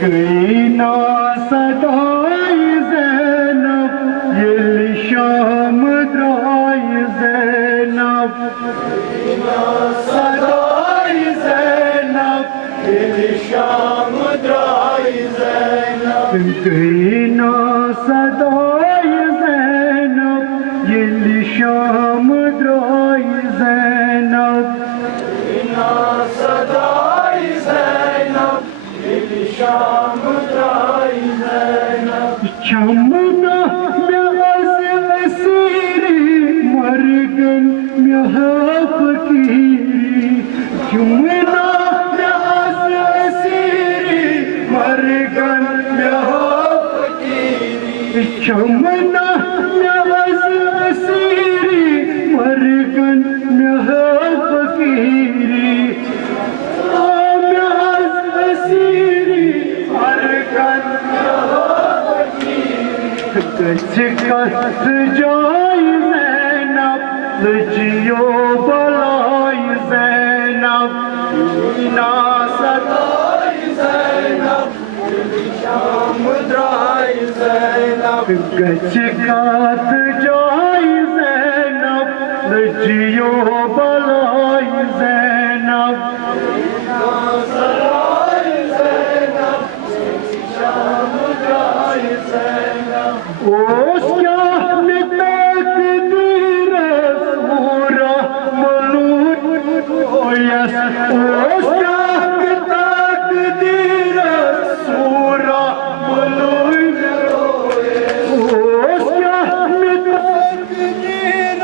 गई ना सदाई ज़ैनब ये शाम द्राई ज़ैनब सदाई ज़ैनब ये शाम द्राई ज़ैनब गई ना सदाई ज़ैनब ये शाम द्राई ज़ैनब सदाई ज़ैनब ये शाम द्राई ज़ैनब चमना में असीरी मरगन में फकीरी चमना में असीरी मरगन में फकीरी चमना में असीरी मरगन में फकीरी कत जाई ज़ैनब लजियो बलाई ज़ैनब ना सदाई ज़ैनब शाम द्राई ज़ैनब कत जाई ज़ैनब लजियो बलाई ज़ैनब ना सदाई ज़ैनब शाम द्राई ज़ैनब ओस क्या तकदीर सूरा मलूक ओयस ओस क्या तकदीर सूरा मलूक ओस क्या तकदीर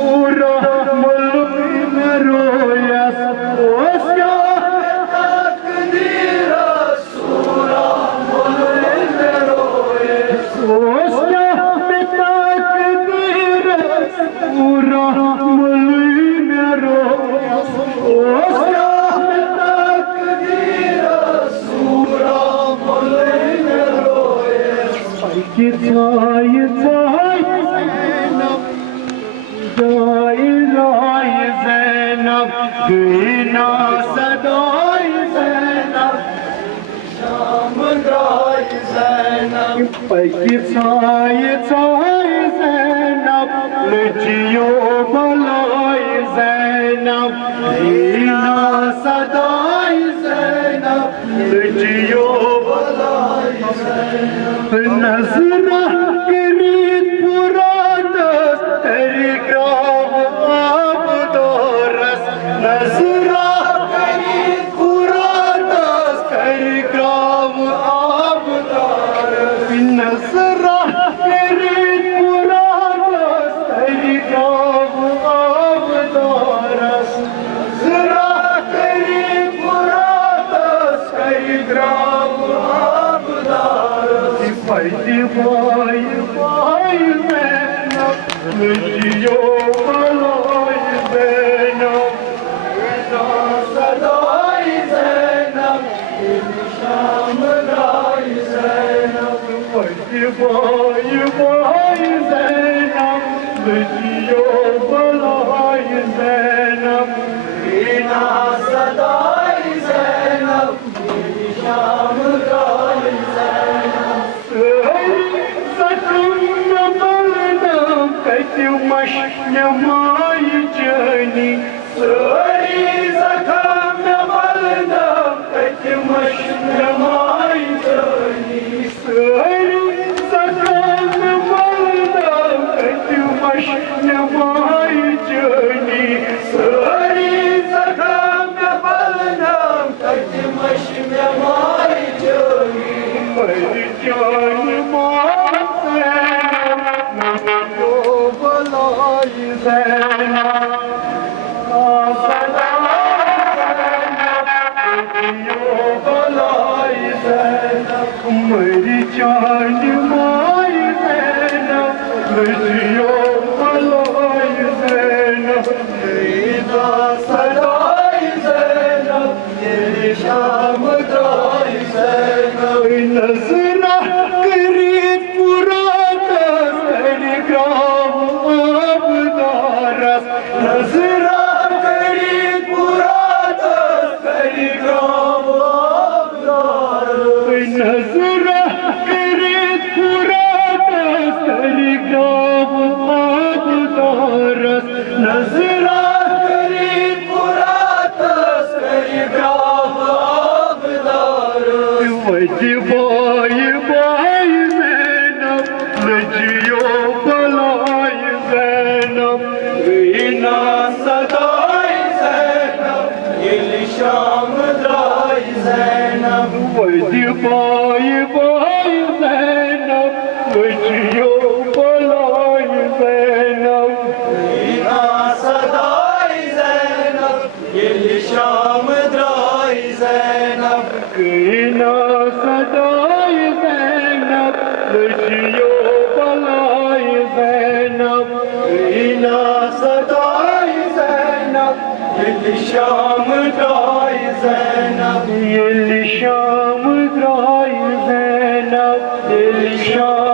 सूरा मलूक रोयस ओस क्या तकदीर सूरा मलूक रोयस ओस पूरा मुल्क में रोयस ओस सूरा मुल्क में रोयस की जाई ज़ैनब जाई लाई ज़ैनब गई ना सदाई ज़ैनब शाम द्राई ज़ैनब की जाई ज़ैनब लजियो बलाई ज़ैनब ना सदाई ज़ैनब लजियो बलाई ज़ैनब नज़रा करीत पुरादस तेरी ग्राम आब दोरस नज़रा करीत पुरादस तेरी ग्राम आब दोरस नज़रा करीत पुरादस तेरी ग्राम आब दोरस नज़रा करीत पुरादस तेरी ग्राम आब दोरस पैदी बाई बाई ज़ैनब लजियो बलाई ज़ैनब ना सदाई ज़ैनब शाम द्राई ज़ैनब पैदी बाई बाई ज़ैनब लजियो बलाई ज़ैनब ना सदाई ज़ैनब शाम द्राई ज़ैनब मश नमाई जानी सारी ज़ख़म बलदम मश नमाई जानी सारी ज़ख़म बलदम मश नमाई जानी सारी ज़ख़म बलदम मश नमाई जानी मेरी जान ज़ैनब बलाई ज़ैनब मेरी जान माई ज़ैनब लजियो बलाई ज़ैनब ना सदाई ज़ैनब ये शाम द्राई ज़ैनब नज़रा करीत पुरादस तेरी ग्राम आब दोरस नज़रा करीत पुरादस तेरी ग्राम आब दोरस बाय बाय ज़ैनब लजियो बलाय ज़ैनब इना सदाई ज़ैनब ये शाम द्राई ज़ैनब इना सदाई ज़ैनब लजियो बलाय ज़ैनब इना सदाई ज़ैनब ये शाम द्राई ज़ैनब ये शाम द्राय ज़ैनब ये शाम